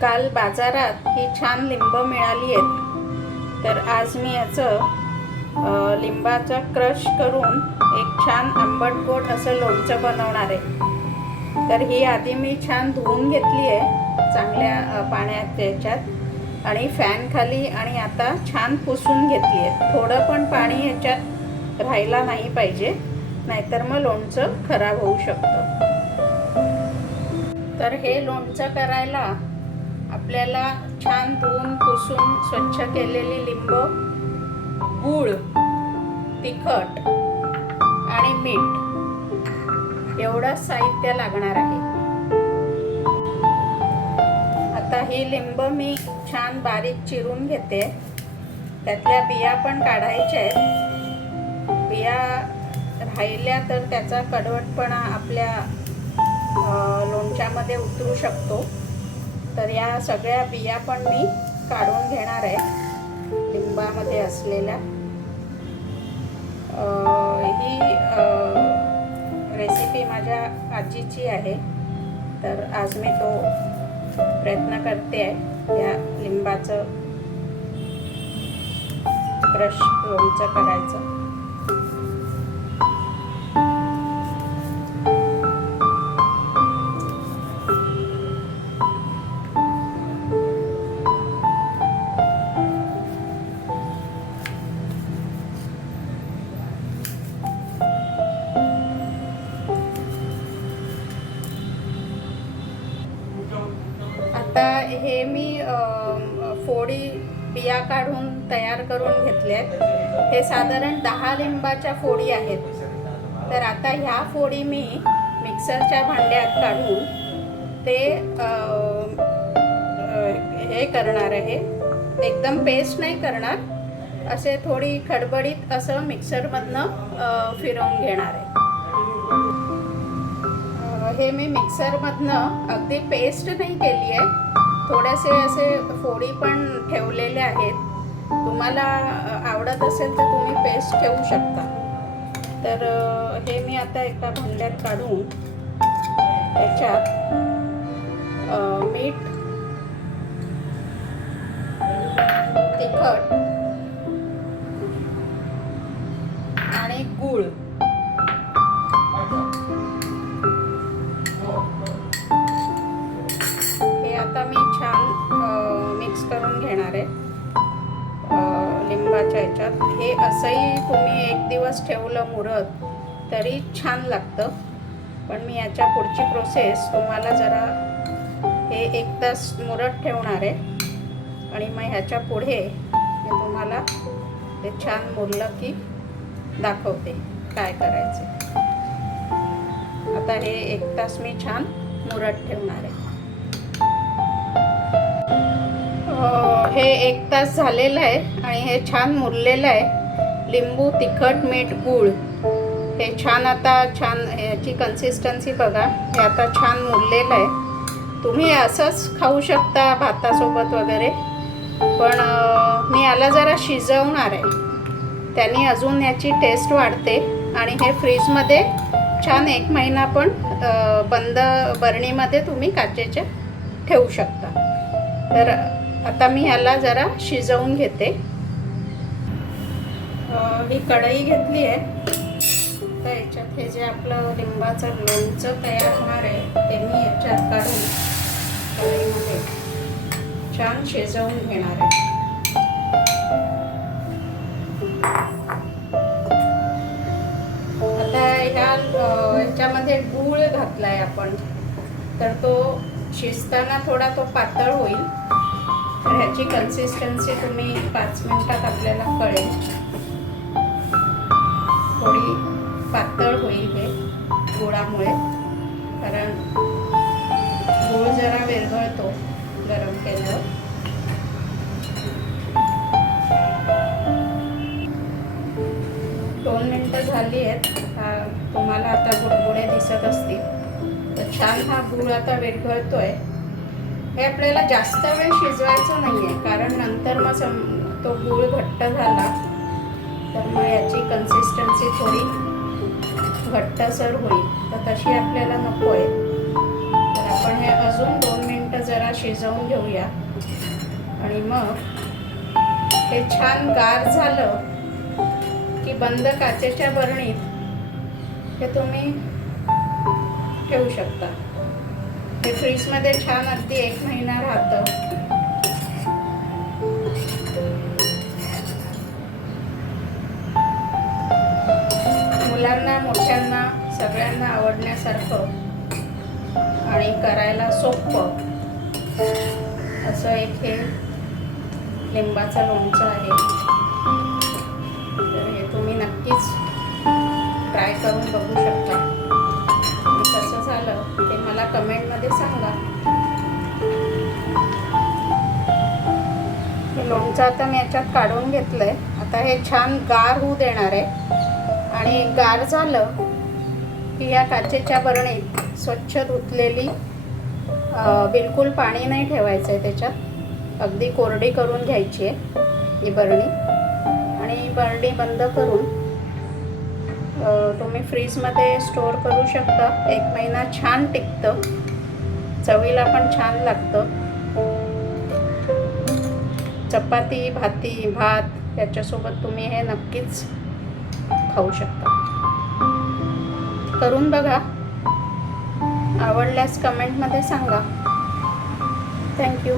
काल बाजारात ही छान लिंब मिळाली आहेत. तर आज मी याचं लिंबाचा क्रश करून एक छान आंबट गोड असं लोणचं बनवणार आहे. तर ही आधी मी छान धुवून घेतली आहे चांगल्या पाण्यात याच्यात आणि फॅन खाली आणि आता छान पुसून घेतली आहे. थोडं पण पाणी याच्यात राहायला नाही पाहिजे नाहीतर मग लोणचं खराब होऊ शकतं. तर हे लोणचं करायला आपल्याला छान धुवून पुसून स्वच्छ केलेली लिंब गूळ तिखट आणि मीठ एवढं साहित्य लागणार आहे. आता ही लिंब मी छान बारीक चिरून घेते. त्यातल्या बिया पण काढायच्या आहेत. बिया राहिल्या तर त्याचा कडवटपणा आपल्या लोणच्यामध्ये उतरू शकतो. तर या सगळ्या बिया पण मी काढून घेणार आहे. लिंबामध्ये असलेल्या. ही रेसिपी माझ्या आजीची आहे. तर आज मी तो प्रयत्न करते आहे. या लिंबाचं क्रश लोणचं करायचं. आता हे मी फोडी बिया काढून तयार करून घेतले आहेत. हे साधारण दहा लिंबाच्या फोडी आहेत. तर आता ह्या फोडी मी मिक्सरच्या भांड्यात काढून ते हे करणार आहे. एकदम पेस्ट नाही करणार. असे थोडी खडबडीत असं मिक्सरमधनं फिरवून घेणार आहे. हे मी मिक्सरमधनं अगदी पेस्ट नाही केली आहे. थोडेसे असे फोडी पण ठेवलेले आहेत. तुम्हाला आवडत असेल तर तुम्ही पेस्ट ठेवू शकता. तर हे मी आता एका भांड्यात काढून त्याच्यात हे असंही तुम्ही एक दिवस ठेवलं मुरत तरी छान लागतं. पण मी याच्या पुढची प्रोसेस तुम्हाला जरा हे एक तास मुरत ठेवणार आहे. आणि मग ह्याच्या पुढे मी तुम्हाला ते छान मुरलं की दाखवते काय करायचं. आता हे एक तास मी छान मुरत ठेवणार आहे. हो, हे एक तास झालेलं आहे आणि हे छान मुरलेलं आहे. लिंबू तिखट मीठ गूळ. हे छान आता छान याची कन्सिस्टन्सी बघा. हे आता छान मुरलेलं आहे. तुम्ही असंच खाऊ शकता भातासोबत वगैरे. पण मी याला जरा शिजवणार आहे. त्याने अजून याची टेस्ट वाढते. आणि हे फ्रीजमध्ये छान एक महिना पण बंद बरणीमध्ये तुम्ही काचेच्या ठेवू शकता. तर आता मी ह्याला जरा शिजवून घेते. मी ही कढई घेतली आहे. तर याच्यात हे जे आपलं लिंबाचं लोणचं तयार होणार आहे ते मी याच्यात काढून कढईमध्ये छान शिजवून घेणार आहे. आता ह्या ह्याच्यामध्ये गूळ घातलाय आपण. तर तो शिजताना थोडा तो पातळ होईल. तर ह्याची कन्सिस्टन्सी तुम्ही पाच मिनिटात आपल्याला कळेल. थोडी पातळ होईल हे गुळामुळे कारण गूळ जरा विरघळतो गरम केल्यावर. दोन मिनटं झाली आहेत. हा तुम्हाला आता गुडगुडे दिसत असतील. तर छान हा गूळ आता विरघळतोय हे आपल्याला जास्त वेळ शिजवायचं नाही आहे कारण नंतर मग सम तो गूळ घट्ट झाला. तर मग याची कन्सिस्टन्सी थोडी घट्टसर होईल. तर तशी आपल्याला नको आहे. तर आपण हे अजून दोन मिनटं जरा शिजवून घेऊया. आणि मग हे छान गार झालं की बंद काचेच्या बरणीत हे तुम्ही ठेवू शकता. हे फ्रीजमध्ये छान अगदी एक महिना राहतं. मुलांना मोठ्यांना सगळ्यांना आवडण्यासारखं आणि करायला सोपं. असं एक हे लिंबाचं लोणचं आहे. तर हे तुम्ही नक्कीच ट्राय करून बघू शकता. कसं झालं ते मला कमेंटमध्ये सांगा. हे लोणचं आता मी याच्यात काढून घेतलं आहे आता हे छान गार होऊ देणार आहे. आणि गार झालं की या काचेच्या बरणीत स्वच्छ धुतलेली बिलकुल पाणी नाही ठेवायचं आहे त्याच्यात. अगदी कोरडी करून घ्यायची आहे ही बरणी. आणि बरणी बंद करून तुम्ही फ्रीजमध्ये स्टोअर करू शकता. एक महिना छान टिकतं. चवीला पण छान लागतं. चपाती भाती भात याच्यासोबत तुम्ही हे नक्कीच खाऊ शकता. करून बघा. आवडल्यास कमेंटमध्ये सांगा. थँक्यू